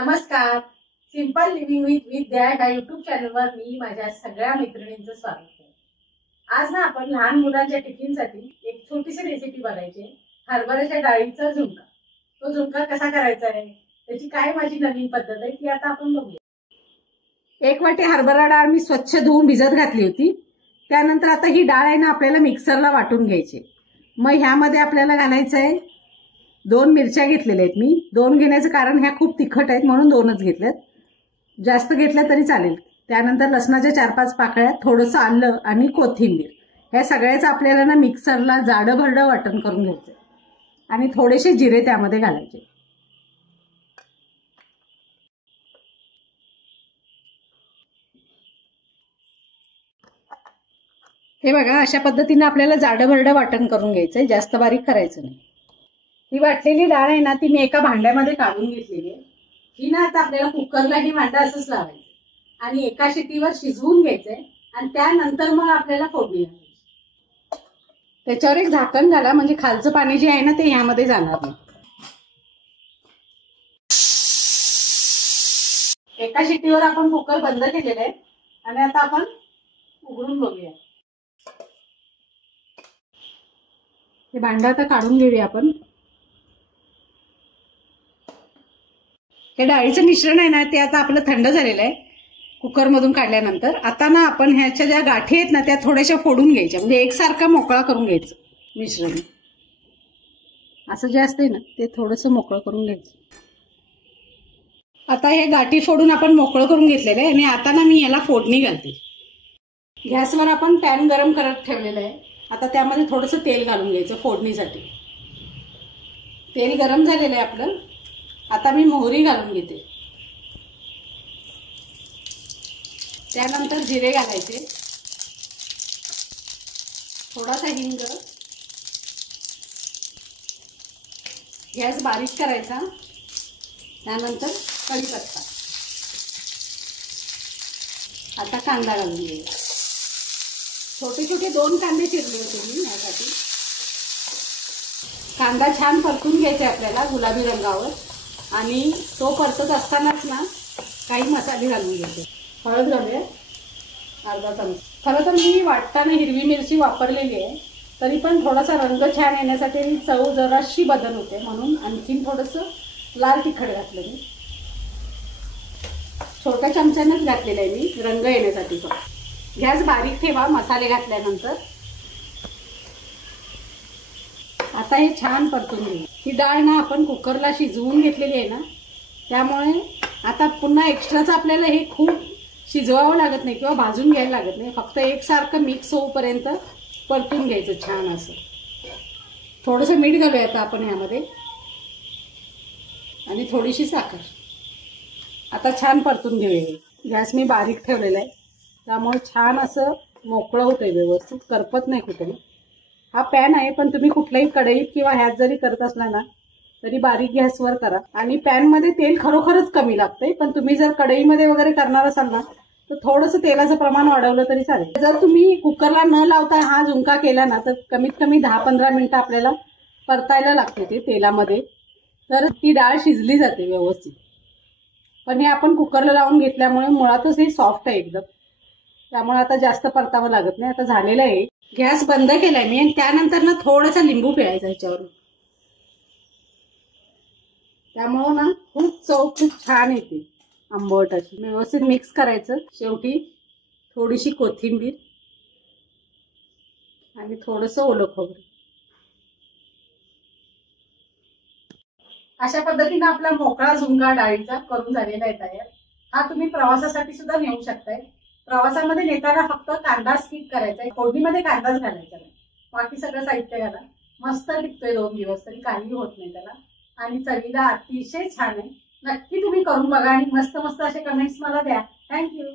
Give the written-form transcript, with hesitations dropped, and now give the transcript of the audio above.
नमस्कार. Simple living with विद्या या YouTube चॅनलवर मी माझ्या सगळ्या मैत्रिणींचं स्वागत करते. आज ना आपण लहान मुलांच्या टिफिनसाठी एक छोटीशी रेसिपी बघायची आहे. हरभऱ्याच्या डाळीचा झुणका. तो झुणका कसा करायचा आहे, त्याची काय माझी नवीन पद्धत आहे ती आता आपण बघूया. 1 वाटी हरभरा डाळ मी स्वच्छ धुवून भिजत घातली होती. त्यानंतर आता ही डाळ आहे ना आपल्याला मिक्सरला वाटून घ्यायची. मग ह्यामध्ये आपल्याला घालायचं आहे 2 मिरच्या घेतलेल्या आहेत मी. 2 घेण्याचं कारण ह्या खूप तिखट आहेत म्हणून 2च घेतल्यात. जास्त घेतल्या तरी चालेल. त्यानंतर लसणाच्या 4-5 पाकळ्या, थोडंसं आलं आणि कोथिंबीर. ह्या सगळ्याचं आपल्याला ना मिक्सरला जाडं भरडं वाटण करून घ्यायचं आणि थोडेसे जिरे त्यामध्ये घालायचे. हे बघा, अशा पद्धतीने आपल्याला जाडं भरडं वाटण करून घ्यायचंय, जास्त बारीक करायचं नाही. ही वाटलेली डाळ आहे ना ती मी एका भांड्यामध्ये काढून घेतलेली आहे. ही ना आता आपल्याला कुकरला ही भांडं असंच लावायचं आणि एका शिट्टीवर शिजवून घ्यायचंय आणि त्यानंतर मग आपल्याला फोडणी घालायची. त्याच्यावर एक झाकण घाला म्हणजे खालचं पाणी जे आहे ना ते ह्यामध्ये जाणार नाही. एका शिट्टीवर आपण कुकर बंद केलेला आहे आणि आता आपण उघडून बघूया. हे भांडं आता काढून घेऊया आपण. हे डाळीचं मिश्रण आहे ना ते आता आपलं थंड झालेलं आहे कुकरमधून काढल्यानंतर. आता ना आपण ह्याच्या ज्या गाठी आहेत ना त्या थोड्याशा फोडून घ्यायच्या, म्हणजे एकसारखा मोकळा करून घ्यायचं मिश्रण. असं जे असते ना ते थोडंसं मोकळं करून घ्यायचं. आता हे गाठी फोडून आपण मोकळं करून घेतलेलं आहे आणि आता ना मी याला फोडणी घालते. गॅसवर आपण पॅन गरम करत ठेवलेलं आहे. आता त्यामध्ये थोडंसं तेल घालून घ्यायचं फोडणीसाठी. तेल गरम झालेलं आहे आपलं. आता मी मोहरी घालून घेते. त्यानंतर जिरे घालायचे, थोडासा हिंग, गॅस बारीक करायचा. त्यानंतर कढीपत्ता. आता कांदा घालून घ्यायचा. छोटे छोटे 2 कांदे चिरले होते मी यासाठी. कांदा छान परतून घ्यायचा आपल्याला गुलाबी रंगावर आणि तो परतत असतानाच ना काही मसाले घालून घ्यायचे. हळद घालूया अर्धा चमचा. खरं तर मी वाटताना हिरवी मिरची वापरलेली आहे, तरी पण थोडासा रंग छान येण्यासाठी चव जराशी बदल होते म्हणून आणखीन थोडंसं लाल तिखट घातलं मी. छोट्या चमच्यानंच घातलेलं आहे मी रंग येण्यासाठी. गॅस बारीक ठेवा मसाले घातल्यानंतर. आता हे छान परतून घेऊ. ही डाळ ना आपण कुकरला शिजवून घेतलेली आहे ना, त्यामुळे आता पुन्हा एक्स्ट्राचं आपल्याला हे खूप शिजवावं लागत नाही किंवा भाजून घ्यायला लागत नाही. फक्त एकसारखं मिक्स होऊपर्यंत परतून घ्यायचं छान असं. थोडंसं मीठ घालूया आता आपण ह्यामध्ये आणि थोडीशी साखर. आता छान परतून घेऊया. गॅस मी बारीक ठेवलेला आहे त्यामुळे छान असं मोकळं होतंय, व्यवस्थित करपत नाही कुठे. हा पॅन आहे पण तुम्ही कुठल्याही कढईत किंवा ह्यात जरी करत असला ना तरी बारीक गॅसवर करा. आणि पॅनमध्ये तेल खरोखरच कमी लागतंय, पण तुम्ही जर कढईमध्ये वगैरे करणार असाल ना तर थोडंसं तेलाचं प्रमाण वाढवलं तरी चालेल. जर तुम्ही कुकरला न लावता हा झुणका केला ना तर कमीत कमी 10-15 मिनिटं आपल्याला परतायला लागते ते तेलामध्ये, तर ती डाळ शिजली जाते व्यवस्थित. पण हे आपण कुकरला लावून घेतल्यामुळे मुळातच हे सॉफ्ट आहे एकदम, त्यामुळे आता जास्त परतावं लागत नाही. आता झालेलं आहे. गॅस बंद केलाय मी आणि त्यानंतर ना थोडासा लिंबू पिळायचा ह्याच्यावर. त्यामुळे ना खूप चव खूप छान येते आंबट अशी. व्यवस्थित मिक्स करायचं. शेवटी थोडीशी कोथिंबीर आणि थोडंसं ओलं खोबरं. अशा पद्धतीने आपला मोकळा झुणका डाळीचा करून झालेला आहे तयार. हा तुम्ही प्रवासासाठी सुद्धा नेऊ शकताय. प्रवासामध्ये नेताना फक्त कांदा स्किप करायचा आहे, फोडणीमध्ये कांदाच घालायचा नाही. बाकी सगळं साहित्य घाला. मस्त टिकतोय 2 दिवस तरी काही होत नाही त्याला आणि चवीला अतिशय छान आहे. नक्की तुम्ही करून बघा आणि मस्त मस्त असे कमेंट्स मला द्या. थँक्यू.